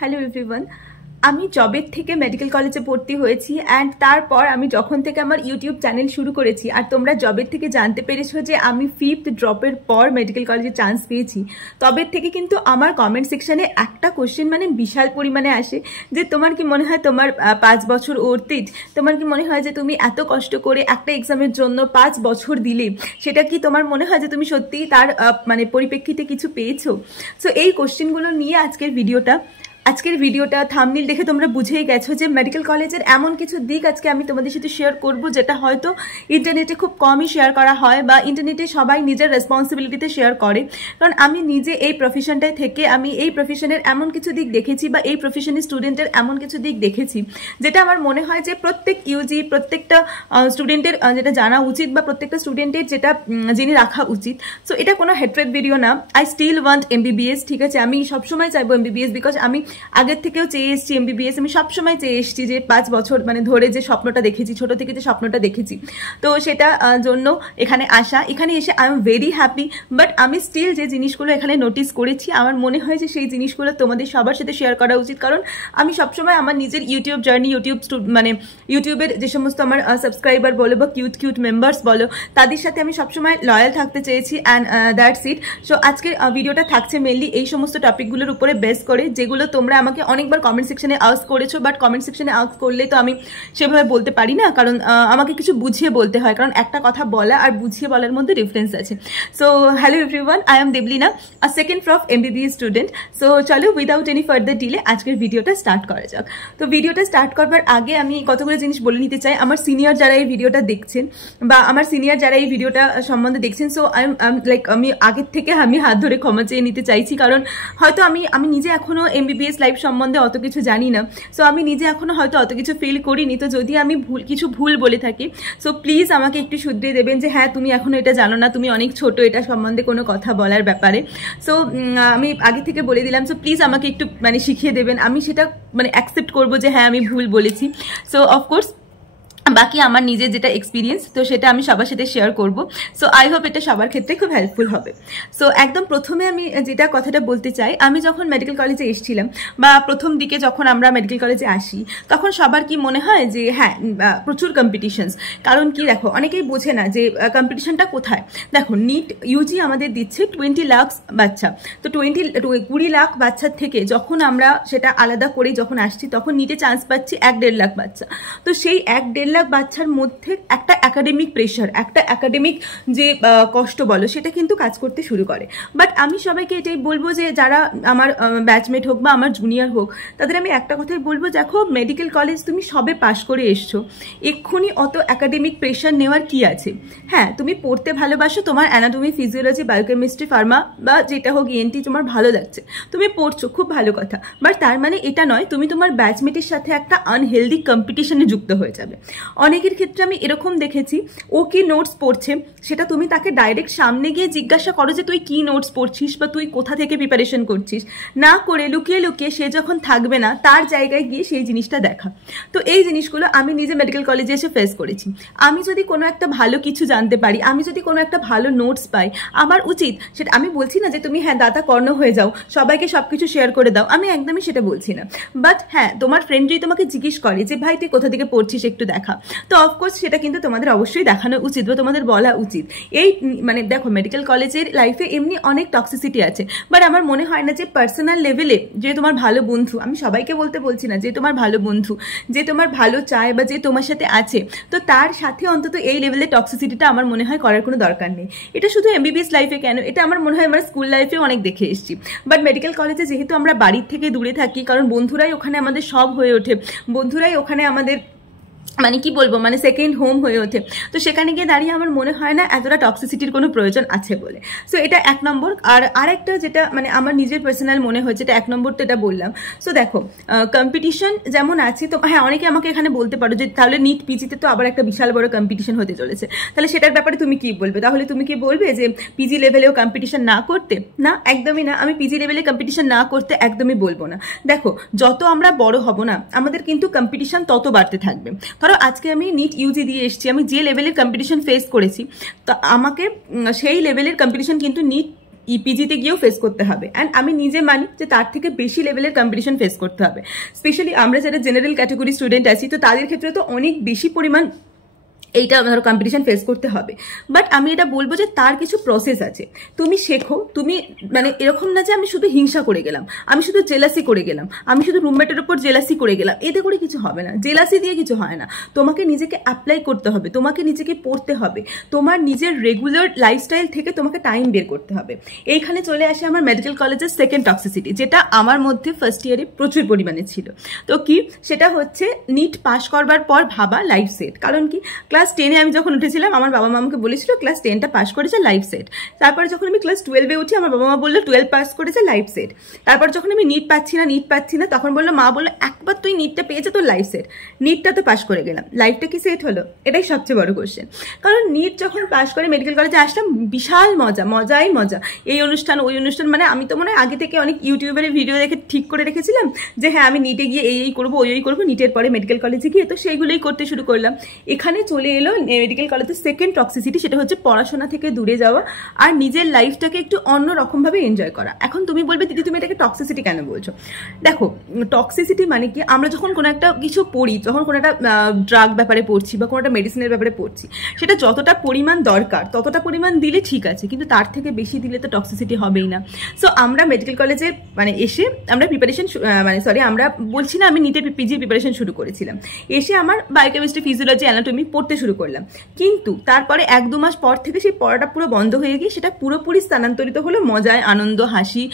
Hello everyone. আমি জবের থেকে মেডিকেল কলেজে ভর্তি হয়েছি অ্যান্ড তারপর আমি যখন থেকে আমার ইউটিউব চ্যানেল শুরু করেছি আর তোমরা জবের থেকে জানতে পেরেছো যে আমি 5th ড্রপের পর মেডিকেল কলেজে চান্স পেয়েছি, তবে থেকে কিন্তু আমার কমেন্ট সেকশনে একটা কোশ্চেন মানে বিশাল পরিমাণে আসে যে তোমার কি মনে হয় তোমার 5 বছর অর্থিত, তোমার কি মনে হয় যে তুমি এত কষ্ট করে একটা এক্সামের জন্য 5 বছর দিলে সেটা কি তোমার মনে হয় যে তুমি সত্যিই তার মানে পরিপ্রেক্ষিতে কিছু পেয়েছো? সো এই কোশ্চেনগুলো নিয়ে আজকের ভিডিওটা থাম্বনেল দেখে তোমরা বুঝেই গেছো যে মেডিকেল কলেজের এমন কিছু দিক আজকে আমি তোমাদের সাথে শেয়ার করব যেটা হয়তো ইন্টারনেটে খুব কমই শেয়ার করা হয় বা ইন্টারনেটে সবাই নিজের রেসপন্সিবিলিটিতে শেয়ার করে। কারণ আমি নিজে এই প্রফেশনটায় থেকে আমি এই প্রফেশনের এমন কিছু দিক দেখেছি বা এই প্রফেশনের স্টুডেন্টের এমন কিছু দিক দেখেছি যেটা আমার মনে হয় যে প্রত্যেক ইউজি প্রত্যেকটা স্টুডেন্টের যেটা জানা উচিত বা প্রত্যেকটা স্টুডেন্টের যেটা জেনে রাখা উচিত। সো এটা কোনো হেট্রেড ভিডিও না। আই স্টিল ওয়ান্ট এমবিবিএস, ঠিক আছে? আমি সবসময় চাইবো এমবিবিএস, বিকজ আমি আগের থেকেও চেয়ে এসেছি এমবিবিএস। আমি সবসময় চেয়ে এসেছি যে 5 বছর মানে ধরে যে স্বপ্নটা দেখেছি, ছোট থেকে যে স্বপ্নটা দেখেছি, তো সেটা জন্য এখানে আসা। এখানে এসে I am very happy. But আমি স্টিল যে জিনিসগুলো এখানে নোটিস করেছি আমার মনে হয় যে সেই জিনিসগুলো তোমাদের সবার সাথে শেয়ার করা উচিত। কারণ আমি সবসময় আমার নিজের ইউটিউব জার্নি, মানে ইউটিউবের যে সমস্ত আমার সাবস্ক্রাইবার বলো বা কিউট মেম্বার্স বলো, তাদের সাথে আমি সবসময় লয়াল থাকতে চেয়েছি অ্যান্ড দ্যাটস ইট। সো আজকের ভিডিওটা থাকছে মেনলি এই সমস্ত টপিকগুলোর উপরে বেস করে, যেগুলো তোমরা আমাকে অনেকবার কমেন্ট সেকশনে আস্ক করেছো। বাট কমেন্ট সেকশনে আস্ক করলে তো আমি সেভাবে বলতে পারি না, কারণ আমাকে কিছু বুঝিয়ে বলতে হয়, কারণ একটা কথা বলা আর বুঝিয়ে বলার মধ্যে ডিফারেন্স আছে। So hello everyone, I am Deblina, a second proof MBBS student. So চলো উইদাউট এনি ফার্দার ডিলে আজকের ভিডিওটা স্টার্ট করা যাক। তো ভিডিওটা স্টার্ট করবার আগে আমি কতগুলো জিনিস বলে নিতে চাই। আমার সিনিয়র যারা এই ভিডিওটা দেখছেন বা আমার সিনিয়র যারা এই ভিডিওটা সম্বন্ধে দেখছেন, সো আমি আগের থেকে আমি হাত ধরে ক্ষমা চেয়ে নিতে চাইছি, কারণ হয়তো আমি নিজে এখনো এমবিবিএস লাইফ সম্বন্ধে অত কিছু জানি না। সো আমি নিজে এখনো হয়তো অত কিছু ফিল করিনি। তো যদি আমি কিছু ভুল বলে থাকি, সো প্লিজ আমাকে একটু শুধরিয়ে দেবেন যে হ্যাঁ তুমি এখনো এটা জানো না, তুমি অনেক ছোট এটা সম্বন্ধে কোনো কথা বলার ব্যাপারে। সো আমি আগে থেকে বলে দিলাম, সো প্লিজ আমাকে একটু মানে শিখিয়ে দেবেন। আমি সেটা মানে অ্যাকসেপ্ট করবো যে হ্যাঁ আমি ভুল বলেছি। সো অফকোর্স বাকি আমার নিজের যেটা এক্সপিরিয়েন্স, তো সেটা আমি সবার সাথে শেয়ার করব। সো আই হোপ এটা সবার ক্ষেত্রে খুব হেল্পফুল হবে। সো একদম প্রথমে আমি যেটা কথাটা বলতে চাই, আমি যখন মেডিকেল কলেজে এসেছিলাম বা প্রথম দিকে যখন আমরা মেডিকেল কলেজে আসি, তখন সবার কি মনে হয় যে হ্যাঁ প্রচুর কম্পিটিশনস। কারণ কি দেখো, অনেকেই বোঝে না যে কম্পিটিশনটা কোথায়। দেখো নিট ইউজি আমাদের দিচ্ছে 20 লাখ বাচ্চা, তো 20 লাখ বাচ্চার থেকে যখন আমরা সেটা আলাদা করে যখন আসছি, তখন নিটে চান্স পাচ্ছি 1.5 লাখ বাচ্চা। তো সেই 1.5 লাখ বাচ্চার মধ্যে একটা একাডেমিক প্রেশার, একটা একাডেমিক যে কষ্ট বলো, সেটা কিন্তু কাজ করতে শুরু করে। বাট আমি সবাইকে এটাই বলবো যে যারা আমার ব্যাচমেট হোক বা আমার জুনিয়র হোক, তাদের আমি একটা কথাই বলবো, দেখো মেডিকেল কলেজ তুমি সবে পাশ করে এসছো, এক্ষুনি অত একাডেমিক প্রেশার নেওয়ার কি আছে? হ্যাঁ তুমি পড়তে ভালোবাসো, তোমার অ্যানাটমি, ফিজিওলজি, বায়োকেমিস্ট্রি, ফার্মা বা যেটা হোক ইএনটি তোমার ভালো লাগছে, তুমি পড়ছো, খুব ভালো কথা। বাট তার মানে এটা নয় তুমি তোমার ব্যাচমেটের সাথে একটা আনহেলদি কম্পিটিশনে যুক্ত হয়ে যাবে। অনেকের ক্ষেত্রে আমি এরকম দেখেছি, ও কি নোটস পড়ছে সেটা তুমি তাকে ডাইরেক্ট সামনে গিয়ে জিজ্ঞাসা করো যে তুই কি নোটস পড়ছিস বা তুই কোথা থেকে প্রিপারেশন করছিস, না করে লুকিয়ে লুকিয়ে সে যখন থাকবে না তার জায়গায় গিয়ে সেই জিনিসটা দেখা। তো এই জিনিসগুলো আমি নিজে মেডিকেল কলেজে এসে ফেস করেছি। আমি যদি কোনো একটা ভালো কিছু জানতে পারি, আমি যদি কোনো একটা ভালো নোটস পাই, আমার উচিত সেটা, আমি বলছি না যে তুমি হ্যাঁ দাতা কর্ণ হয়ে যাও, সবাইকে সবকিছু শেয়ার করে দাও, আমি একদমই সেটা বলছি না। বাট হ্যাঁ তোমার ফ্রেন্ড যদি তোমাকে জিজ্ঞেস করে যে ভাই তুই কোথা থেকে পড়ছিস একটু দেখা, তো অফকোর্স সেটা কিন্তু তোমাদের অবশ্যই দেখানো উচিত বা তোমাদের বলা উচিত। এই মানে দেখো মেডিকেল কলেজের লাইফে এমনি অনেক টক্সিসিটি আছে, বাট আমার মনে হয় না যে পার্সোনাল লেভেলে যে তোমার ভালো বন্ধু, আমি সবাইকে বলছি না, যে তোমার ভালো বন্ধু, যে তোমার ভালো চায় বা যে তোমার সাথে আছে, তো তার সাথে অন্তত এই লেভেলের টক্সিসিটিটা আমার মনে হয় করার কোনো দরকার নেই। এটা শুধু এমবিবিএস লাইফে কেন, এটা আমার মনে হয় আমরা স্কুল লাইফেও অনেক দেখে এসেছি। বাট মেডিকেল কলেজে যেহেতু আমরা বাড়ির থেকে দূরে থাকি, কারণ বন্ধুরাই ওখানে আমাদের সব হয়ে ওঠে, বন্ধুরাই ওখানে আমাদের মানে কি বলবো মানে সেকেন্ড হোম হয়ে ওঠে, তো সেখানে গিয়ে দাঁড়িয়ে আমার মনে হয় না এতটা টক্সিসিটির কোনো প্রয়োজন আছে বলে। সো এটা 1 নম্বর। আর আরেকটা যেটা মানে আমার নিজের পার্সোনাল মনে হয়েছে, এটা 1 নম্বর তো এটা বললাম। সো দেখো কম্পিটিশন যেমন আছে, তো হ্যাঁ অনেকে আমাকে এখানে বলতে পারো যে তাহলে নিট পিজিতে তো আবার একটা বিশাল বড় কম্পিটিশন হতে চলেছে, তাহলে সেটার ব্যাপারে তুমি কি বলবে? তাহলে তুমি কি বলবে যে পিজি লেভেলেও কম্পিটিশন না করতে? না, একদমই না। আমি পিজি লেভেলে কম্পিটিশন না করতে একদমই বলবো না। দেখো যত আমরা বড় হব না, আমাদের কিন্তু কম্পিটিশন তত বাড়তে থাকবে। ধরো আজকে আমি নিট ইউজি দিয়ে এসেছি, আমি যে লেভেলের কম্পিটিশন ফেস করেছি, তো আমাকে সেই লেভেলের কম্পিটিশন কিন্তু নিট ইপিজিতে গিয়েও ফেস করতে হবে। অ্যান্ড আমি নিজে মানি যে তার থেকে বেশি লেভেলের কম্পিটিশন ফেস করতে হবে। স্পেশালি আমরা যারা জেনারেল ক্যাটাগরি স্টুডেন্ট আছি, তো তাদের ক্ষেত্রে তো অনেক বেশি পরিমাণ এইটা ধরো কম্পিটিশন ফেস করতে হবে। বাট আমি এটা বলবো যে তার কিছু প্রসেস আছে, তুমি শেখো। তুমি মানে এরকম না যে আমি শুধু হিংসা করে গেলাম, আমি শুধু জেলাসি করে গেলাম, আমি শুধু রুমমেটের উপর জেলাসি করে গেলাম, এতে করে কিছু হবে না। জেলাসি দিয়ে কিছু হয় না। তোমাকে নিজেকে অ্যাপ্লাই করতে হবে, তোমাকে নিজেকে পড়তে হবে, তোমার নিজের রেগুলার লাইফস্টাইল থেকে তোমাকে টাইম বের করতে হবে। এইখানে চলে আসে আমার মেডিকেল কলেজের সেকেন্ড টক্সিসিটি, যেটা আমার মধ্যে ফার্স্ট ইয়ারে প্রচুর পরিমাণে ছিল। তো কি সেটা হচ্ছে নিট পাস করবার পর ভাবা লাইফ সেট। কারণ কি ক্লাস 10-এ আমি যখন উঠেছিলাম আমার বাবা মা আমাকে বলেছিল ক্লাস 10টা পাস করেছে লাইফ সেট। তারপরে যখন আমি ক্লাস 12-এ উঠি আমার বাবা মা বললো 12 পাস করেছে লাইফ সেট। তারপর যখন আমি নিট পাচ্ছি না তখন বললো মা বললো একবার তুই নিটটা পেয়েছে তোর লাইফ সেট। নিটটা তো পাস করে গেলাম, লাইফটা কি সেট হলো? এটাই সবচেয়ে বড় কোশ্চেন। কারণ নিট যখন পাস করে মেডিকেল কলেজে আসলাম, বিশাল মজাই মজা। এই অনুষ্ঠান ওই অনুষ্ঠান, মানে আমি তো মনে হয় আগে থেকে অনেক ইউটিউবের ভিডিও দেখে ঠিক করে রেখেছিলাম যে হ্যাঁ আমি নিটে গিয়ে এই করবো ওই করবো, নিটের পরে মেডিকেল কলেজে গিয়ে তো সেইগুলোই করতে শুরু করলাম। এখানে চলে এলো মেডিকেল কলেজের সেকেন্ড টক্সিসিটি, সেটা হচ্ছে পড়াশোনা থেকে দূরে যাওয়া আর নিজের লাইফটাকে একটু অন্য রকমভাবে এনজয় করা। এখন তুমি বলবে দিদি তুমি এটাকে টক্সিসিটি কেন বলছো? দেখো টক্সিসিটি মানে কি, আমরা যখন কোনো একটা কিছু পড়ি, যখন কোনো একটা ড্রাগ ব্যাপারে পড়ছি বা কোনো একটা মেডিসিনের ব্যাপারে পড়ছি, সেটা যতটা পরিমাণ দরকার ততটা পরিমাণ দিলে ঠিক আছে, কিন্তু তার থেকে বেশি দিলে তো টক্সিসিটি হবেই না। সো আমরা মেডিকেল কলেজে মানে এসে আমরা প্রিপারেশন আমরা বলছি না আমি নিটের পিজি প্রিপারেশন শুরু করেছিলাম, এসে আমার বায়োকেমিস্ট্রি ফিজিওলজি অ্যানাটমি পড়তে শুরু করলাম। কিন্তু তারপরে 1-2 মাস পর থেকে সেই পড়াটা পুরো বন্ধ হয়ে গিয়ে সেটা পুরোপুরি স্থানান্তরিত হলো মজায়, আনন্দ, হাসি,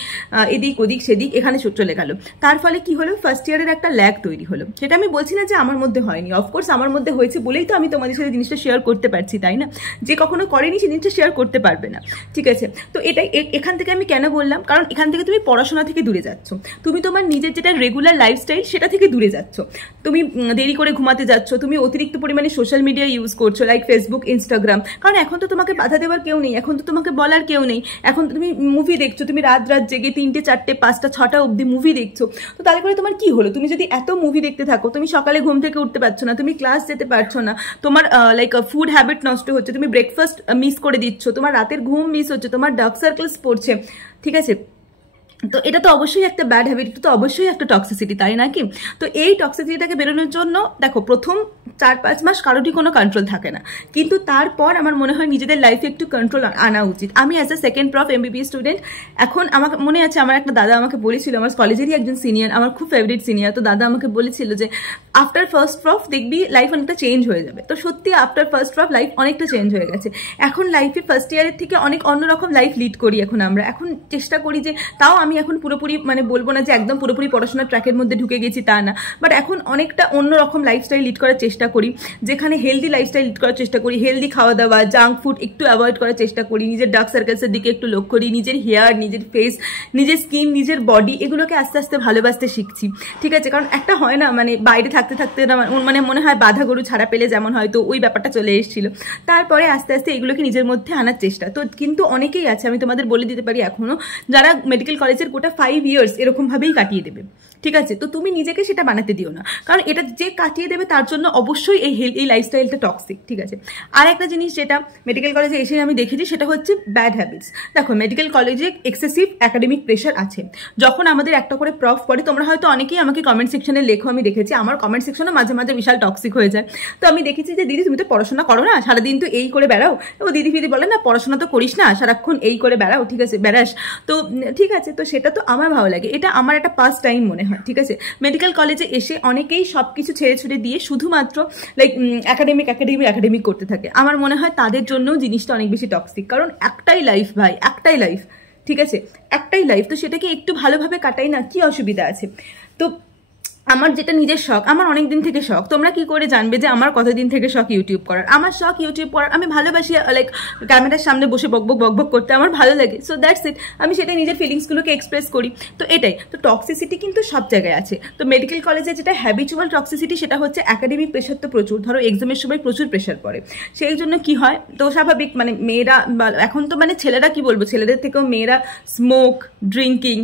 এদিক ওদিক সেদিক এখানে চলে গেল। তার ফলে কি হলো, ফার্স্ট ইয়ারের একটা ল্যাগ তৈরি হলো। সেটা আমি বলছি না যে আমার মধ্যে হয়নি, অফকোর্স আমার মধ্যে হয়েছে বলেই তো আমি তোমাদের সাথে জিনিসটা শেয়ার করতে পারছি, তাই না? যে কখনো করেনি সে জিনিসটা শেয়ার করতে পারবে না, ঠিক আছে? তো এটাই এখান থেকে আমি কেন বললাম, কারণ এখান থেকে তুমি পড়াশোনা থেকে দূরে যাচ্ছ, তুমি তোমার নিজের যেটা রেগুলার লাইফস্টাইল সেটা থেকে দূরে যাচ্ছ, তুমি দেরি করে ঘুমাতে যাচ্ছ, তুমি অতিরিক্ত পরিমাণে সোশ্যাল মিডিয়া ইউজ করছো লাইক ফেসবুক, ইনস্টাগ্রাম। কারণ এখন তো তোমাকে বাধা দেওয়ার কেউ নেই, এখন তো তোমাকে বলার কেউ নেই। এখন তো তুমি মুভি দেখছো, তুমি রাত জেগে 3টে 4টে 5টা 6টা অবধি মুভি দেখছো। তো তাহলে করে তোমার কি হলো? তুমি যদি এত মুভি দেখতে থাকো, তুমি সকালে ঘুম থেকে উঠতে পারছো না, তুমি ক্লাস যেতে পারছো না, তোমার লাইক ফুড হ্যাবিট নষ্ট হচ্ছে, তুমি ব্রেকফাস্ট মিস করে দিচ্ছ, তোমার রাতের ঘুম মিস হচ্ছে, তোমার ডার্ক সার্কেলস পড়ছে, ঠিক আছে? তো এটা তো অবশ্যই একটা ব্যাড হ্যাবিট, এটা তো অবশ্যই একটা টক্সিসিটি, তাই নাকি? তো এই টক্সিসিটিটাকে বেরোনোর জন্য দেখো প্রথম 4-5 মাস কারোরই কোনো কন্ট্রোল থাকে না, কিন্তু তারপর আমার মনে হয় নিজেদের লাইফে একটু কন্ট্রোল আনা উচিত। আমি as a second proof MBBS student, এখন আমাকে মনে আছে আমার একটা দাদা আমাকে বলেছিল, আমার কলেজেরই একজন সিনিয়র, আমার খুব ফেভারিট সিনিয়র, তো দাদা আমাকে বলেছিল যে আফটার ফার্স্ট প্রফ দেখবি লাইফ অনেকটা চেঞ্জ হয়ে যাবে। তো সত্যি আফটার ফার্স্ট প্রফ লাইফ অনেকটা চেঞ্জ হয়ে গেছে। এখন লাইফে ফার্স্ট ইয়ারের থেকে অনেক অন্যরকম লাইফ লিড করি। আমরা এখন চেষ্টা করি যে, তাও আমি এখন পুরোপুরি মানে বলবো না যে একদম পুরোপুরি পড়াশোনার ট্র্যাকের মধ্যে ঢুকে গেছি, তা না, বাট এখন অনেকটা অন্যরকম লাইফস্টাইল লিড করার চেষ্টা করি, যেখানে হেলদি লাইফস্টাইল লিড করার চেষ্টা করি, হেলদি খাওয়া দাওয়া, জাঙ্ক ফুড একটু অ্যাভয়েড করার চেষ্টা করি, নিজের ডার্ক সার্কেলসের দিকে একটু লক্ষ্য করি, নিজের হেয়ার, নিজের ফেস, নিজের স্কিন, নিজের বডি, এগুলোকে আস্তে আস্তে ভালোবাসতে শিখছি, ঠিক আছে? কারণ একটা হয় না মানে বাইরে থাকতে থাকতে মানে মনে হয় বাধা গরু ছাড়া পেলে যেমন হয়তো ওই ব্যাপারটা চলে এসেছিল, তারপরে আস্তে আস্তে এগুলোকে নিজের মধ্যে আনার চেষ্টা। তো কিন্তু অনেকেই আছে, আমি তোমাদের বলে দিতে পারি এখনো, যারা মেডিকেল কলেজের গোটা 5 ইয়ার্স এরকম ভাবেই কাটিয়ে দেবে, ঠিক আছে? তো তুমি নিজেকে সেটা বানাতে দিও না, কারণ এটা যে কাটিয়ে দেবে তার জন্য অবশ্যই এই লাইফস্টাইলটা টক্সিক, ঠিক আছে? আর একটা জিনিস যেটা মেডিকেল কলেজে এসে আমি দেখেছি সেটা হচ্ছে ব্যাড হ্যাবিটস। দেখো মেডিকেল কলেজে এক্সেসিভ একাডেমিক প্রেশার আছে। যখন আমাদের একটা করে প্রফ পড়ে, তোমরা হয়তো অনেকেই আমাকে কমেন্ট সেকশনে লেখো, আমি দেখেছি আমার কমেন্ট সেকশনও মাঝে মাঝে বিশাল টক্সিক হয়ে যায়। তো আমি দেখেছি যে দিদি তুমি তো পড়াশোনা করো না, সারাদিন তো এই করে বেড়াও, ও দিদি ফিদি বলে না পড়াশোনা তো করিস না, সারাক্ষণ এই করে বেড়াও, ঠিক আছে, বেড়াস। তো ঠিক আছে, তো সেটা তো আমার ভালো লাগে, এটা আমার একটা পাস টাইম মনে হয়, ঠিক আছে? মেডিকেল কলেজে এসে অনেকেই সবকিছু ছেড়ে ছুড়ে দিয়ে শুধুমাত্র লাইক একাডেমিক করতে থাকে। আমার মনে হয় তাদের জন্যও জিনিসটা অনেক বেশি টক্সিক, কারণ একটাই লাইফ ভাই, একটাই লাইফ, ঠিক আছে? একটাই লাইফ, তো সেটাকে একটু ভালোভাবে কাটাই না, কি অসুবিধা আছে? তো আমার যেটা নিজের শখ, আমার অনেক দিন থেকে শখ, তোমরা কি করে জানবে যে আমার কতদিন থেকে শখ ইউটিউব করার? আমার শখ ইউটিউব করার, আমি ভালোবাসি লাইক ক্যামেরার সামনে বসে বকবক করতে আমার ভালো লাগে, সো দ্যাটস ইট, আমি সেটাই নিজের ফিলিংসগুলোকে এক্সপ্রেস করি। তো এটাই তো টক্সিসিটি কিন্তু সব জায়গায় আছে। তো মেডিকেল কলেজে যেটা হ্যাবিচুয়াল টক্সিসিটি সেটা হচ্ছে একাডেমিক প্রেশার তো প্রচুর, ধরো এক্সামের সময় প্রচুর প্রেশার পড়ে, সেই জন্য কি হয়, তো স্বাভাবিক মানে মেয়েরা, এখন তো মানে ছেলেরা কি বলবো, ছেলেদের থেকেও মেয়েরা স্মোক, ড্রিঙ্কিং,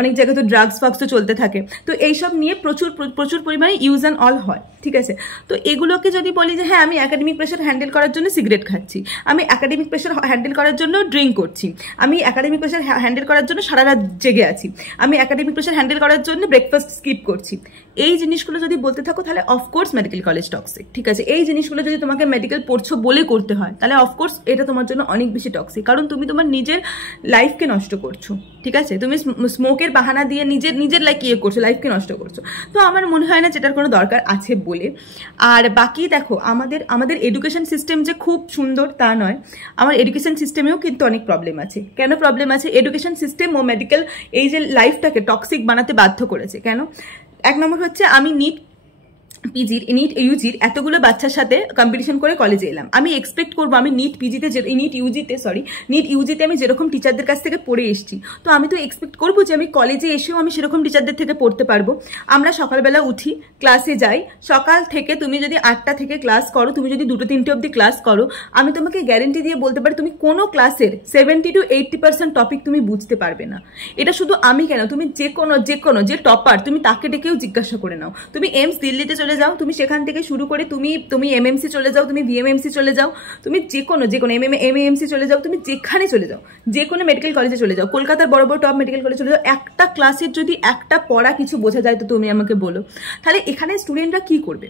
অনেক জায়গায় তো ড্রাগস ফাগসও চলতে থাকে। তো এইসব নিয়ে প্রচুর প্রচুর পরিমাণে ইউজ অ্যান্ড অল হয়, ঠিক আছে। তো এগুলোকে যদি বলি যে হ্যাঁ আমি একাডেমিক প্রেশার হ্যান্ডেল করার জন্য সিগারেট খাচ্ছি, আমি একাডেমিক প্রেশার হ্যান্ডেল করার জন্য ড্রিঙ্ক করছি, আমি একাডেমিক প্রেশার হ্যান্ডেল করার জন্য সারা রাত জেগে আছি, আমি একাডেমিক প্রেশার হ্যান্ডেল করার জন্য ব্রেকফাস্ট স্কিপ করছি, এই জিনিসগুলো যদি বলতে থাকো তাহলে অফকোর্স মেডিকেল কলেজ টক্সিক, ঠিক আছে। এই জিনিসগুলো যদি তোমাকে মেডিকেল পড়ছো বলে করতে হয় তাহলে অফকোর্স এটা তোমার জন্য অনেক বেশি টক্সিক, কারণ তুমি তোমার নিজের লাইফকে নষ্ট করছো, ঠিক আছে। তুমি স্মোকের বাহানা দিয়ে নিজের করছো, লাইফকে নষ্ট করছো। তো আমার মনে হয় না যেটার কোনো দরকার আছে বলে। আর বাকি দেখো আমাদের এডুকেশন সিস্টেম যে খুব সুন্দর তা নয়, আমার এডুকেশন সিস্টেমেও কিন্তু অনেক প্রবলেম আছে। কেন প্রবলেম আছে? এডুকেশন সিস্টেম ও মেডিকেল এই যে লাইফটাকে টক্সিক বানাতে বাধ্য করেছে। কেন? এক নম্বর হচ্ছে আমি নিট ইউজির এতগুলো বাচ্চার সাথে কম্পিটিশন করে কলেজে এলাম, আমি এক্সপেক্ট করবো আমি নিট ইউজিতে আমি যেরকম টিচারদের কাছ থেকে পড়ে এসেছি, তো আমি তো এক্সপেক্ট করবো যে আমি কলেজে এসেও আমি সেরকম টিচারদের থেকে পড়তে পারবো। আমরা সকালবেলা উঠি, ক্লাসে যাই, সকাল থেকে তুমি যদি 8টা থেকে ক্লাস করো, তুমি যদি 2-3টে অবধি ক্লাস করো, আমি তোমাকে গ্যারেন্টি দিয়ে বলতে পারি তুমি কোনো ক্লাসের 70 to 80% টপিক তুমি বুঝতে পারবে না। এটা শুধু আমি কেন, তুমি যে টপার তুমি তাকে ডেকেও জিজ্ঞাসা করে নাও। তুমি এমস দিল্লিতে চলে যাও, তুমি সেখান থেকে শুরু করে তুমি এমএমসি চলে যাও, তুমি ভিএমএমসি চলে যাও, তুমি যে কোনো এমএমসি চলে যাও, তুমি যেখানে চলে যাও, যে কোনো মেডিকেল কলেজে চলে যাও, কলকাতার বড় বড় টপ মেডিকেল কলেজে চলে যাও, একটা ক্লাসের যদি একটা পড়া কিছু বোঝা যায় তো তুমি আমাকে বলো, তাহলে এখানে স্টুডেন্টরা কি করবে?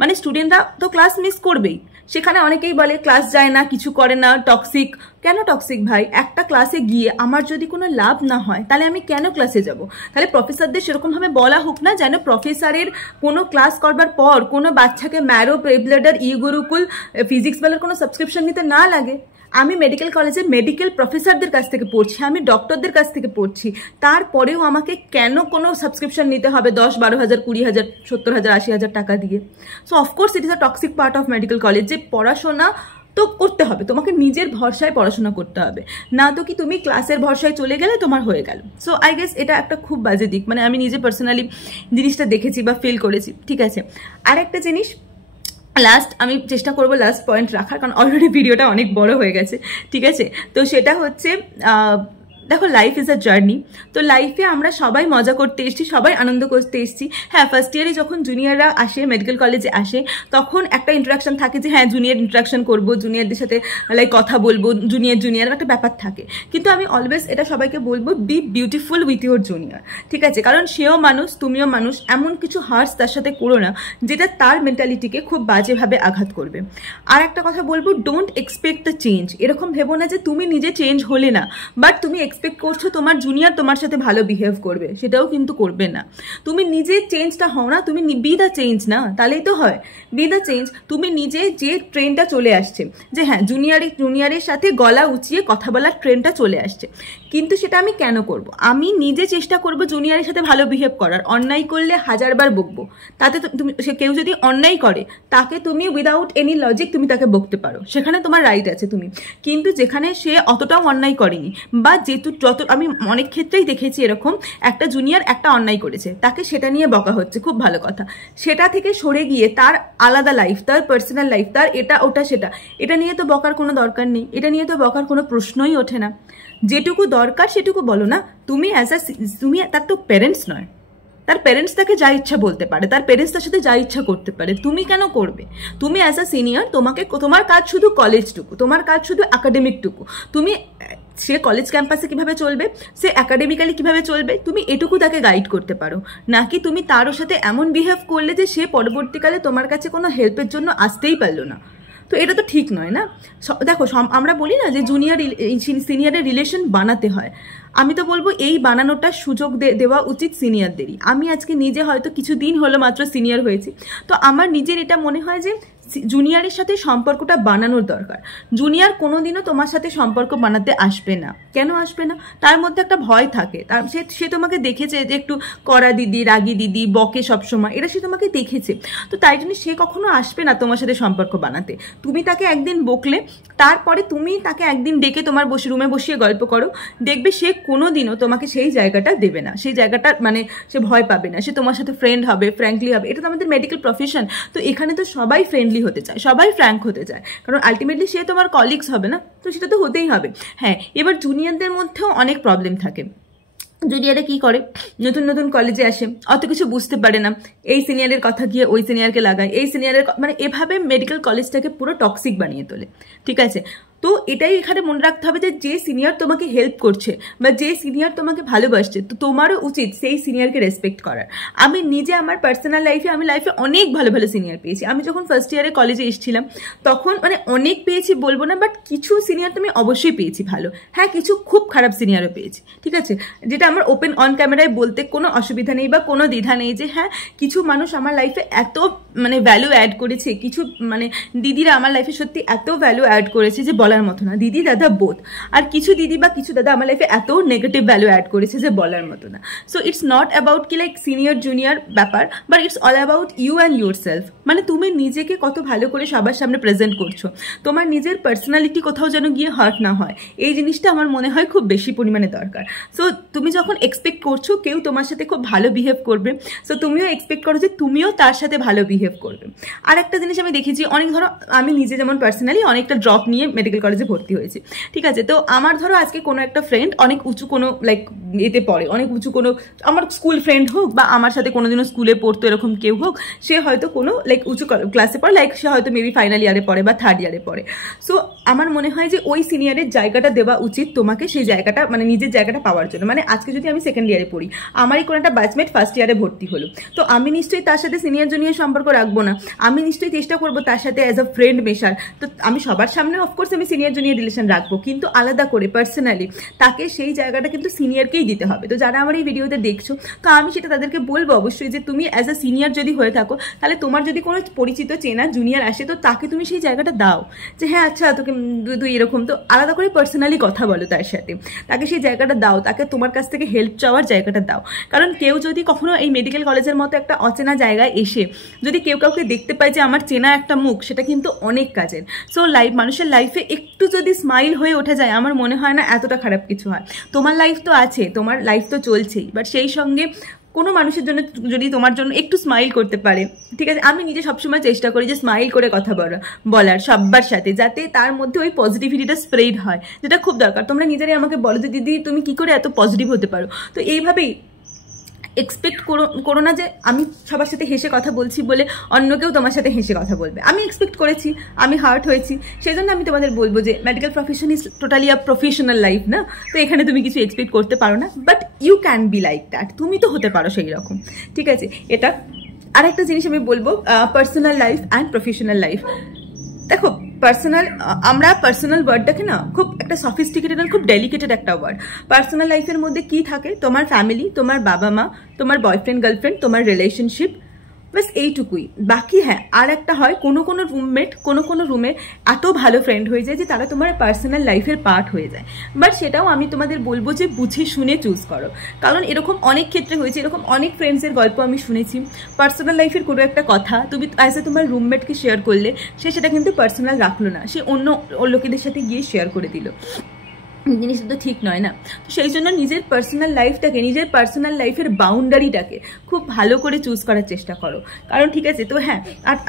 মানে স্টুডেন্টরা তো ক্লাস মিস করবেই। সেখানে অনেকেই বলে ক্লাস যায় না, কিছু করে না, টক্সিক। কেন টক্সিক ভাই? একটা ক্লাসে গিয়ে আমার যদি কোনো লাভ না হয় তাহলে আমি কেন ক্লাসে যাব? তাহলে প্রফেসরদের সেরকমভাবে বলা হোক না যেন প্রফেসরের কোনো ক্লাস করবার পর কোনো বাচ্চাকে ম্যারো, প্রেবলেডার, গুরুকুল, ফিজিক্স বেলার কোনো সাবস্ক্রিপশন নিতে না লাগে। আমি মেডিকেল কলেজে মেডিকেল প্রফেসরদের কাছ থেকে পড়ছি, আমি ডক্টরদের কাছ থেকে পড়ছি, তারপরেও আমাকে কেন কোনো সাবস্ক্রিপশন নিতে হবে 10-12,000, 20,000, 70,000, 80,000 টাকা দিয়ে? So of course it is a toxic part of medical college. যে পড়াশোনা তো করতে হবে, তোমাকে নিজের ভরসায় পড়াশোনা করতে হবে, না তো কি তুমি ক্লাসের ভরসায় চলে গেলে তোমার হয়ে গেল। সো আই গেস এটা একটা খুব বাজে দিক, মানে আমি নিজে পার্সোনালি জিনিসটা দেখেছি বা ফিল করেছি, ঠিক আছে। আর একটা জিনিস আমি চেষ্টা করবো লাস্ট পয়েন্ট রাখার, কারণ অলরেডি ভিডিওটা অনেক বড় হয়ে গেছে, ঠিক আছে। তো সেটা হচ্ছে দেখো লাইফ ইজ আ জার্নি। তো লাইফে আমরা সবাই মজা করতে এসেছি, সবাই আনন্দ করতে এসেছি। হ্যাঁ, ফার্স্ট ইয়ারে যখন জুনিয়ররা আসে, মেডিকেল কলেজে আসে, তখন একটা ইন্টারাকশন থাকে যে হ্যাঁ জুনিয়র ইন্টারাকশন করবো, জুনিয়রদের সাথে কথা বলবো, জুনিয়র একটা ব্যাপার থাকে। কিন্তু আমি অলওয়েজ এটা সবাইকে বলবো, B beautiful with your junior, ঠিক আছে। কারণ সেও মানুষ, তুমিও মানুষ, এমন কিছু হার্স তার সাথে করো না যেটা তার মেন্টালিটিকে খুব বাজেভাবে আঘাত করবে। আর একটা কথা বলবো, ডোন্ট এক্সপেক্ট দ্য চেঞ্জ। এরকম ভেবো না যে তুমি নিজে চেঞ্জ হলে না, বাট তুমি এক্সপেক্ট করছো তোমার জুনিয়র তোমার সাথে ভালো বিহেভ করবে, সেটাও কিন্তু করবে না। তুমি নিজে চেঞ্জটা হও না, তুমি বি দ্য চেঞ্জ না, তাহলেই তো হয়। B the change. তুমি নিজে যে ট্রেনটা চলে আসছে, যে হ্যাঁ জুনিয়রের সাথে গলা উঁচিয়ে কথা বলার ট্রেনটা চলে আসছে, কিন্তু সেটা আমি কেন করব? আমি নিজে চেষ্টা করব জুনিয়রের সাথে ভালো বিহেভ করার। অন্যায় করলে 1000বার বকবো, তাতে তুমি কেউ যদি অন্যায় করে তাকে তুমি উইদাউট এনি লজিক তুমি তাকে বকতে পারো, সেখানে তোমার রাইট আছে তুমি। কিন্তু যেখানে সে অতটাও অন্যায় করেনি, বা আমি অনেক ক্ষেত্রেই দেখেছি এরকম, একটা জুনিয়র একটা অন্যায় করেছে, তাকে সেটা নিয়ে বকা হচ্ছে, খুব ভালো কথা। সেটা থেকে সরে গিয়ে তার আলাদা লাইফ, তার পার্সোনাল লাইফ, তার এটা ওটা সেটা, এটা নিয়ে তো বকার কোনো দরকার নেই, এটা নিয়ে তো বকার কোনো প্রশ্নই ওঠে না। যেটুকু দরকার সেটুকু বলো না। তুমি তার তো প্যারেন্টস নয়, তার প্যারেন্টস তাকে যা ইচ্ছা বলতে পারে, তার প্যারেন্টস তার সাথে যা ইচ্ছা করতে পারে, তুমি কেন করবে? তুমি অ্যাজ আ সিনিয়র, তোমার কাজ শুধু কলেজটুকু, তোমার কাজ শুধু একাডেমিকটুকু। তুমি সে কলেজ ক্যাম্পাসে কিভাবে চলবে, সে একাডেমিক্যালি কিভাবে চলবে, তুমি এটুকু তাকে গাইড করতে পারো, নাকি তুমি তারও সাথে এমন বিহেভ করলে যে সে পরবর্তীকালে তোমার কাছে কোনো হেল্পের জন্য আসতেই পারলো না। তো এটা তো ঠিক নয় না। দেখো আমরা বলি না যে জুনিয়র সিনিয়রের রিলেশন বানাতে হয়, আমি তো বলবো এই বানানোটা সুযোগ দেওয়া উচিত সিনিয়রদেরই। আমি আজকে নিজে হয়তো কিছুদিন হলো মাত্র সিনিয়র হয়েছি, তো আমার নিজের এটা মনে হয় যে জুনিয়রের সাথে সম্পর্কটা বানানোর দরকার। জুনিয়র কোনোদিনও তোমার সাথে সম্পর্ক বানাতে আসবে না। কেন আসবে না? তার মধ্যে একটা ভয় থাকে, সে তোমাকে দেখেছে যে একটু কড়া দিদি, রাগী দিদি, বকে সবসময়, এটা সে তোমাকে দেখেছে, তো তাই জন্য সে কখনো আসবে না তোমার সাথে সম্পর্ক বানাতে। তুমি তাকে একদিন বকলে, তারপরে তুমি তাকে একদিন ডেকে তোমার রুমে বসিয়ে গল্প করো, দেখবে সে কোনোদিনও তোমাকে সেই জায়গাটা দেবে না, সেই জায়গাটা মানে সে ভয় পাবে না, সে তোমার সাথে ফ্রেন্ড হবে, ফ্র্যাঙ্কলি হবে। এটা তো আমাদের মেডিকেল প্রফেশন, তো এখানে তো সবাই ফ্রেন্ডলি হতে চায়, সবাই ফ্র্যাঙ্ক হতে চায়, কারণ আলটিমেটলি সে তোমার কলিগস হবে না, তো সেটা তো হতেই হবে। হ্যাঁ, এবার জুনিয়রদের মধ্যেও অনেক প্রবলেম থাকে। জুনিয়রে কি করে, নতুন নতুন কলেজে আসে, অত কিছু বুঝতে পারে না, এই সিনিয়রের কথা গিয়ে ওই সিনিয়রকে লাগায়, এই সিনিয়রের মানে এভাবে মেডিকেল কলেজটাকে পুরো টক্সিক বানিয়ে তোলে। ঠিক আছে, তো এটাই এখানে মনে রাখতে হবে যে যে সিনিয়র তোমাকে হেল্প করছে বা যে সিনিয়র তোমাকে ভালোবাসছে, তো তোমারও উচিত সেই সিনিয়রকে রেসপেক্ট করার। আমি নিজে আমার পার্সোনাল লাইফে আমি লাইফে অনেক ভালো ভালো সিনিয়র পেয়েছি। আমি যখন ফার্স্ট ইয়ারে কলেজে এসেছিলাম তখন মানে অনেক পেয়েছি বলবো না, বাট কিছু সিনিয়র তো আমি অবশ্যই পেয়েছি ভালো, হ্যাঁ কিছু খুব খারাপ সিনিয়রও পেয়েছি। ঠিক আছে, যেটা আমার ওপেন অন ক্যামেরায় বলতে কোনো অসুবিধা নেই বা কোনো দ্বিধা নেই যে হ্যাঁ কিছু মানুষ আমার লাইফে এত মানে ভ্যালু অ্যাড করেছে, কিছু মানে দিদিরা আমার লাইফে সত্যি এত ভ্যালু অ্যাড করেছে যে বলার মতো না, দিদি দাদা বোধ। আর কিছু দিদি বা কিছু দাদা আমার লাইফে এত নেগেটিভ ভ্যালু অ্যাড করেছে যে বলার মতো না। সো ইটস নট অ্যাবাউট কি লাইক সিনিয়র জুনিয়র ব্যাপার, but it's all about you and yourself. মানে তুমি নিজেকে কত ভালো করে সবার সামনে প্রেজেন্ট করছো, তোমার নিজের পার্সোনালিটি কোথাও যেন গিয়ে হার্ট না হয়, এই জিনিসটা আমার মনে হয় খুব বেশি পরিমাণে দরকার। সো তুমি যখন এক্সপেক্ট করছো কেউ তোমার সাথে খুব ভালো বিহেভ করবে, সো তুমিও এক্সপেক্ট করো যে তুমিও তার সাথে ভালো বিহেভ করবে। আর একটা জিনিস আমি দেখেছি, অনেক ধরো আমি নিজে যেমন পার্সোনালি অনেকটা ড্রপ নিয়ে মেডিকেল কলেজে ভর্তি হয়েছি। ঠিক আছে, তো আমার ধরো আজকে কোনো একটা ফ্রেন্ড অনেক উঁচু কোনো লাইক এতে পড়ে, অনেক উঁচু কোনো আমার স্কুল ফ্রেন্ড হোক বা আমার সাথে কোনোদিনও স্কুলে পড়তো এরকম কেউ হোক, সে হয়তো কোনো লাইক উঁচু ক্লাসে পড়ে, লাইক সে হয়তো মেবি ফাইনাল ইয়ারে পড়ে বা থার্ড ইয়ারে পড়ে। সো আমার মনে হয় যে ওই সিনিয়রের জায়গাটা দেওয়া উচিত তোমাকে, সেই জায়গাটা মানে নিজের জায়গাটা পাওয়ার জন্য। মানে আজকে যদি আমি সেকেন্ড ইয়ারে পড়ি, আমারই কোনো একটা ব্যাচমেট ফার্স্ট ইয়ারে ভর্তি হলো, তো আমি নিশ্চয়ই তার সাথে সিনিয়র জুনিয়র সম্পর্ক রাখবো না, আমি নিশ্চয়ই চেষ্টা করবো তার সাথে অ্যাজ আ ফ্রেন্ড মেশার। তো আমি সবার সামনে অফকোর্স আমি সিনিয়র জুনিয়র রিলেশন রাখবো, কিন্তু আলাদা করে পার্সোনালি তাকে সেই জায়গাটা কিন্তু সিনিয়রকেই দিতে হবে। তো যারা আমার এই ভিডিওতে দেখছো, তো আমি সেটা তাদেরকে বলবো অবশ্যই যে তুমি অ্যাজ আ সিনিয়র যদি হয়ে থাকো, তাহলে তোমার যদি কোনো পরিচিত চেনা জুনিয়র আসে, তো তাকে তুমি সেই জায়গাটা দাও যে হ্যাঁ আচ্ছা তোকে তুই এরকম, তো আলাদা করে পার্সোনালি কথা বলো তার সাথে, তাকে সেই জায়গাটা দাও, তাকে তোমার কাছ থেকে হেল্প চাওয়ার জায়গাটা দাও। কারণ কেউ যদি কখনো এই মেডিকেল কলেজের মতো একটা অচেনা জায়গায় এসে যদি কেউ কাউকে দেখতে পায় যে আমার চেনা একটা মুখ, সেটা কিন্তু অনেক কাজের। সো মানুষের লাইফে একটু যদি স্মাইল হয়ে ওঠা যায়, আমার মনে হয় না এতটা খারাপ কিছু হয়। তোমার লাইফ তো আছে, তোমার লাইফ তো চলছেই, বাট সেই সঙ্গে কোনো মানুষের জন্য যদি তোমার জন্য একটু স্মাইল করতে পারে, ঠিক আছে, আমি নিজে সবসময় চেষ্টা করি যে স্মাইল করে কথা বলার সবার সাথে, যাতে তার মধ্যে ওই পজিটিভিটিটা স্প্রেড হয়, যেটা খুব দরকার। তোমরা নিজেরাই আমাকে বলো যে দিদি তুমি কি করে এত পজিটিভ হতে পারো। তো এইভাবেই এক্সপেক্ট করো না যে আমি সবার সাথে হেসে কথা বলছি বলে অন্য কেউ তোমার সাথে হেসে কথা বলবে। আমি এক্সপেক্ট করেছি, আমি হার্ট হয়েছি, সেই জন্য আমি তোমাদের বলবো যে medical profession is totally a professional life না, তো এখানে তুমি কিছু এক্সপেক্ট করতে পারো না, but you can be like that, তুমি তো হতে পারো সেই রকম। ঠিক আছে, এটা আরেকটা জিনিস আমি বলবো, personal life and professional life. দেখো পার্সোনাল, আমরা পার্সোনাল ওয়ার্ডটাকে না খুব একটা সফিস্টিকেটেড আর খুব ডেলিকেটেড একটা ওয়ার্ড। পার্সোনাল লাইফের মধ্যে কি থাকে, তোমার ফ্যামিলি, তোমার বাবা মা, তোমার বয়ফ্রেন্ড গার্লফ্রেন্ড, তোমার রিলেশনশিপ, বাস এইটুকুই। বাকি হ্যাঁ আর একটা হয়, কোনো কোনো রুমমেট কোনো কোনো রুমে এত ভালো ফ্রেন্ড হয়ে যায় যে তারা তোমার পার্সোনাল লাইফের পার্ট হয়ে যায়, বাট সেটাও আমি তোমাদের বলবো যে বুঝে শুনে চুজ করো। কারণ এরকম অনেক ক্ষেত্রে হয়েছে, এরকম অনেক ফ্রেন্ডসের গল্প আমি শুনেছি, পার্সোনাল লাইফের কোনো একটা কথা তুমি অ্যাজ এ তোমার রুমমেটকে শেয়ার করলে, সে সেটা কিন্তু পার্সোনাল রাখলো না, সে অন্য লোকেদের সাথে গিয়ে শেয়ার করে দিল, জিনিসটা তো ঠিক নয় না। তো সেই জন্য নিজের পার্সোনাল লাইফটাকে, নিজের পার্সোনাল লাইফের বাউন্ডারিটাকে খুব ভালো করে চুজ করার চেষ্টা করো। কারণ ঠিক আছে, তো হ্যাঁ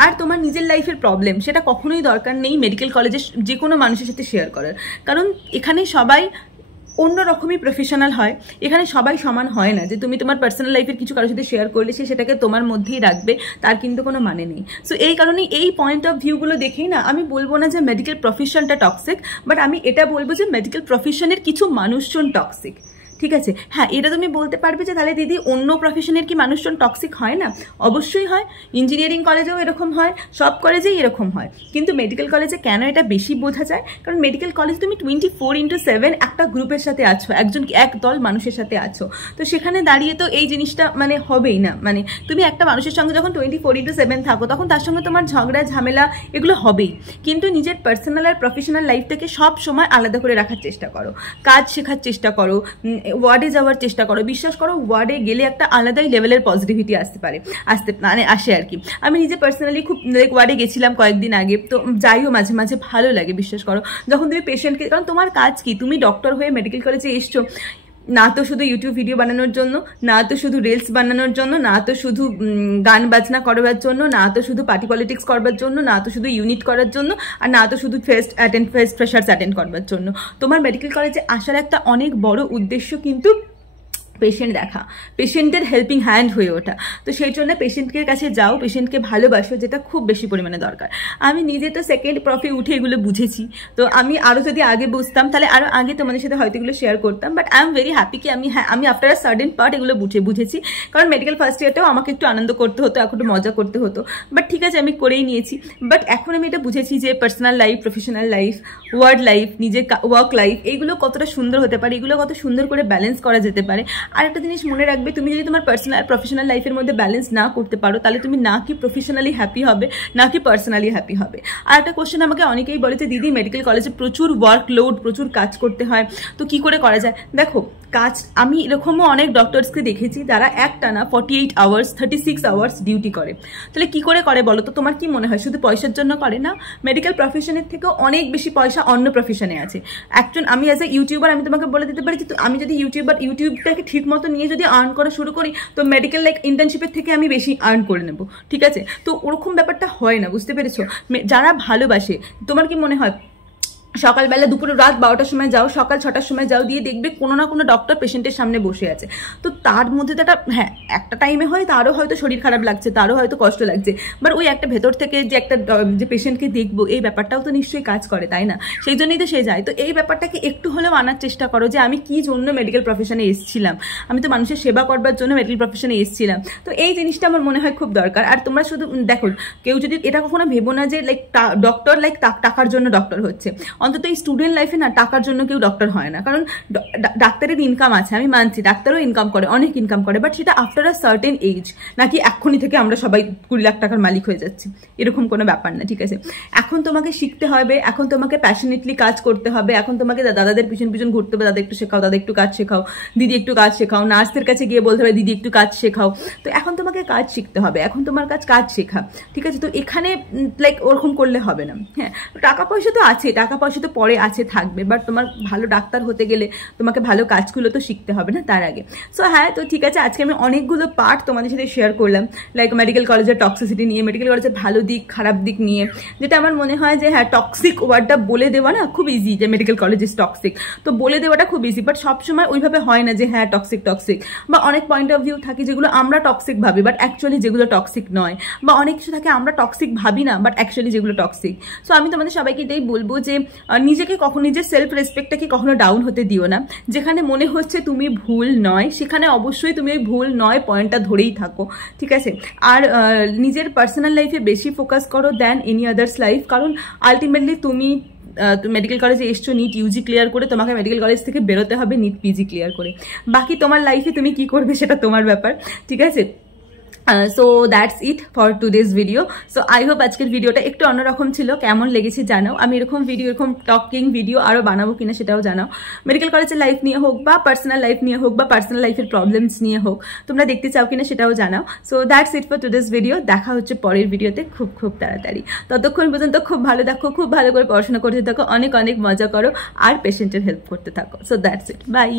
আর তোমার নিজের লাইফের প্রবলেম সেটা কখনোই দরকার নেই মেডিকেল কলেজে যে কোনো মানুষের সাথে শেয়ার করার, কারণ এখানে সবাই অন্য রকমই প্রফেশনাল হয়, এখানে সবাই সমান হয় না যে তুমি তোমার পার্সোনাল লাইফের কিছু কারোর সাথে শেয়ার করলে সে সেটাকে তোমার মধ্যেই রাখবে, তার কিন্তু কোনো মানে নেই। সো এই কারণে এই পয়েন্ট অফ ভিউগুলো দেখেই না আমি বলবো না যে মেডিকেল প্রফেশনটা টক্সিক, বাট আমি এটা বলবো যে মেডিকেল প্রফেশনের কিছু মানুষজন টক্সিক। ঠিক আছে, হ্যাঁ এটা তুমি বলতে পারবে যে তাহলে দিদি অন্য প্রফেশনের কি মানুষজন টক্সিক হয় না? অবশ্যই হয়, ইঞ্জিনিয়ারিং কলেজেও এরকম হয়, সব কলেজেই এরকম হয়, কিন্তু মেডিকেল কলেজে কেন এটা বেশি বোঝা যায়? কারণ মেডিকেল কলেজ তুমি 24/7 একটা গ্রুপের সাথে আছো, এক দল মানুষের সাথে আছো, তো সেখানে দাঁড়িয়ে তো এই জিনিসটা মানে হবেই না। মানে তুমি একটা মানুষের সঙ্গে যখন 24/7 থাকো, তখন তার সঙ্গে তোমার ঝগড়া ঝামেলা এগুলো হবেই, কিন্তু নিজের পার্সোনাল আর প্রফেশনাল লাইফটাকে সব সময় আলাদা করে রাখার চেষ্টা করো, কাজ শেখার চেষ্টা করো, ওয়ার্ডে যাওয়ার চেষ্টা করো। বিশ্বাস করো ওয়ার্ডে গেলে একটা আলাদাই লেভেলের পজিটিভিটি আসে আর কি। আমি নিজে পার্সোনালি খুব ওয়ার্ডে গেছিলাম কয়েকদিন আগে, তো যাইও মাঝে মাঝে ভালো লাগে। বিশ্বাস করো যখন তুমি পেশেন্টকে, কারণ তোমার কাজ কি, তুমি ডক্টর হয়ে মেডিকেল কলেজে এসছো না তো শুধু ইউটিউব ভিডিও বানানোর জন্য, না তো শুধু রিলস বানানোর জন্য, না তো শুধু গান বাজনা করবার জন্য, না তো শুধু পার্টি পলিটিক্স করবার জন্য, না তো শুধু ইউনিট করার জন্য, আর না তো শুধু ফেস্ট ফ্রেশার্স অ্যাটেন্ড করবার জন্য। তোমার মেডিকেল কলেজে আসার একটা অনেক বড় উদ্দেশ্য কিন্তু পেশেন্ট দেখা, পেশেন্টের হেল্পিং হ্যান্ড হয়ে ওঠা। তো সেই জন্য পেশেন্টের কাছে যাও, পেশেন্টকে ভালোবাসো, যেটা খুব বেশি পরিমাণে দরকার। আমি নিজে তো সেকেন্ড প্রফে উঠে এগুলো বুঝেছি, তো আমি আরও যদি আগে বুঝতাম তাহলে আরও আগে তোমাদের সাথে হয়তো এগুলো শেয়ার করতাম। But I am very happy কি আমি আফটার আ সার্টেন পার্ট এগুলো বুঝেছি। কারণ মেডিকেল ফার্স্ট ইয়ারটাও আমাকে একটু আনন্দ করতে হতো, একটু মজা করতে হতো, বাট ঠিক আছে আমি করেই নিয়েছি। বাট এখন আমি এটা বুঝেছি যে personal life, professional life, work life, নিজের ওয়ার্ক লাইফ, এইগুলো কতটা সুন্দর হতে পারে, এগুলো কত সুন্দর করে ব্যালেন্স করা যেতে পারে। আর একটা জিনিস মনে রাখবে, তুমি যদি তোমার পার্সোনাল প্রফেশনাল লাইফের মধ্যে ব্যালেন্স না করতে পারো, তাহলে তুমি না কি প্রফেশনালি হ্যাপি হবে, না কি পার্সোনালি হ্যাপি হবে। আর একটা কোশ্চেন আমাকে অনেকেই বলে যে দিদি মেডিকেল কলেজে প্রচুর ওয়ার্কলোড, প্রচুর কাজ করতে হয়, তো কি করে করা যায়। দেখো কাজ, আমি এরকমও অনেক ডক্টরসকে দেখেছি যারা একটানা 48 আওয়ার্স 36 আওয়ার্স ডিউটি করে। তাহলে কি করে করে বলো তো? তোমার কি মনে হয় শুধু পয়সার জন্য করে? না, মেডিকেল প্রফেশনের থেকেও অনেক বেশি পয়সা অন্য প্রফেশনে আছে। একজন আমি অ্যাজ এ ইউটিউবার আমি তোমাকে বলে দিতে পারি যে আমি যদি ইউটিউবটাকে ঠিক মতো নিয়ে যদি আর্ন করা শুরু করি, তো মেডিকেল লাইক ইন্টার্নশিপের থেকে আমি বেশি আর্ন করে নেবো, ঠিক আছে? তো ওরকম ব্যাপারটা হয় না, বুঝতে পেরেছো? যারা ভালোবাসে, তোমার কি মনে হয় সকালবেলা, দুপুরে, রাত 12টার সময় যাও, সকাল 6টার সময় যাও, দিয়ে দেখবে কোনো না কোনো ডক্টর পেশেন্টের সামনে বসে আছে। তো তার মধ্যে তো একটা টাইমে হয় তারও হয়তো শরীর খারাপ লাগছে, তারও হয়তো কষ্ট লাগছে, বাট ওই একটা ভেতর থেকে যে পেশেন্টকে দেখবো, এই ব্যাপারটাও তো নিশ্চয়ই কাজ করে, তাই না? সেই জন্যই তো সে যায়। তো এই ব্যাপারটাকে একটু হলেও আনার চেষ্টা করো যে আমি কি জন্য মেডিকেল প্রফেশনে এসেছিলাম, আমি তো মানুষের সেবা করবার জন্য মেডিকেল প্রফেশনে এসেছিলাম। তো এই জিনিসটা আমার মনে হয় খুব দরকার। আর তোমরা শুধু দেখো, কেউ যদি এটা কখনো ভেবো না যে লাইক ডক্টর লাইক টাকার জন্য ডক্টর হচ্ছে। অন্তত এই স্টুডেন্ট লাইফে না টাকার জন্য কেউ ডক্টর হয় না। কারণ ডাক্তারের ইনকাম আছে, আমি মানছি ডাক্তারও ইনকাম করে, অনেক ইনকাম করে, বাট সেটা আফটার আ সার্টেন এজ। নাকি এক্ষুনি থেকে আমরা সবাই 20 লাখ টাকার মালিক হয়ে যাচ্ছি, এরকম কোনো ব্যাপার না, ঠিক আছে? এখন তোমাকে শিখতে হবে, এখন তোমাকে প্যাশনেটলি কাজ করতে হবে, এখন তোমাকে দাদাদের পিছন পিছন ঘুরতে হবে, দাদা একটু শেখাও, দাদা একটু কাজ শেখাও, দিদি একটু কাজ শেখাও, নার্সদের কাছে গিয়ে বলতে হবে দিদি একটু কাজ শেখাও। তো এখন তোমাকে কাজ শিখতে হবে, এখন তোমার কাজ শেখা, ঠিক আছে? তো এখানে লাইক ওরকম করলে হবে না। হ্যাঁ, টাকা পয়সা তো আছে, টাকা পয়সা তো পরে আছে, থাকবে, বাট তোমার ভালো ডাক্তার হতে গেলে তোমাকে ভালো কাজগুলো তো শিখতে হবে না তার আগে। সো হ্যাঁ, তো ঠিক আছে, আজকে আমি অনেকগুলো পার্ট তোমাদের সাথে শেয়ার করলাম, লাইক মেডিকেল কলেজের টক্সিসিটি নিয়ে, মেডিকেল কলেজের ভালো দিক খারাপ দিক নিয়ে, যেটা আমার মনে হয় যে হ্যাঁ, টক্সিক ওয়ার্ডটা বলে দেওয়া না খুব ইজি, যে মেডিকেল কলেজ ইজ টক্সিক, তো বলে দেওয়াটা খুব ইজি, বাট সবসময় ওইভাবে হয় না যে হ্যাঁ টক্সিক, বা অনেক পয়েন্ট অফ ভিউ থাকে যেগুলো আমরা টক্সিক ভাবি, বাট অ্যাকচুয়ালি যেগুলো টক্সিক নয়, বা অনেক কিছু থাকে আমরা টক্সিক ভাবি না, বাট অ্যাকচুয়ালি যেগুলো টক্সিক। সো আমি তোমাদের সবাইকে এটাই বলবো যে নিজেকে কখনো, নিজের সেলফ রেসপেক্টটাকে কখনো ডাউন হতে দিও না। যেখানে মনে হচ্ছে তুমি ভুল নয়, সেখানে অবশ্যই তুমি ওই ভুল নয় পয়েন্টটা ধরেই থাকো, ঠিক আছে? আর নিজের পার্সোনাল লাইফে বেশি ফোকাস করো দ্যান এনি আদার্স লাইফ। কারণ আলটিমেটলি তুমি মেডিকেল কলেজে এসছো নিট ইউজি ক্লিয়ার করে, তোমাকে মেডিকেল কলেজ থেকে বেরোতে হবে নিট পিজি ক্লিয়ার করে। বাকি তোমার লাইফে তুমি কি করবে সেটা তোমার ব্যাপার, ঠিক আছে? So that's it for today's video. So I hope আজকের ভিডিওটা একটু অন্যরকম ছিল, কেমন লেগেছে জানাও। আমি এরকম ভিডিও, এরকম টকিং ভিডিও আরও বানাবো কিনা সেটাও জানাও। মেডিকেল কলেজের লাইফ নিয়ে হোক, বা পার্সোনাল লাইফ নিয়ে হোক, বা পার্সোনাল লাইফের প্রবলেমস নিয়ে হোক, তোমরা দেখতে চাও কিনা সেটাও জানাও। So that's it for today's video. দেখা হচ্ছে পরের ভিডিওতে খুব খুব তাড়াতাড়ি। ততক্ষণ পর্যন্ত খুব ভালো থাকো, খুব ভালো করে পড়াশোনা করতে থাকো, অনেক অনেক মজা করো, আর পেশেন্টের হেল্প করতে থাকো। So that's it, by.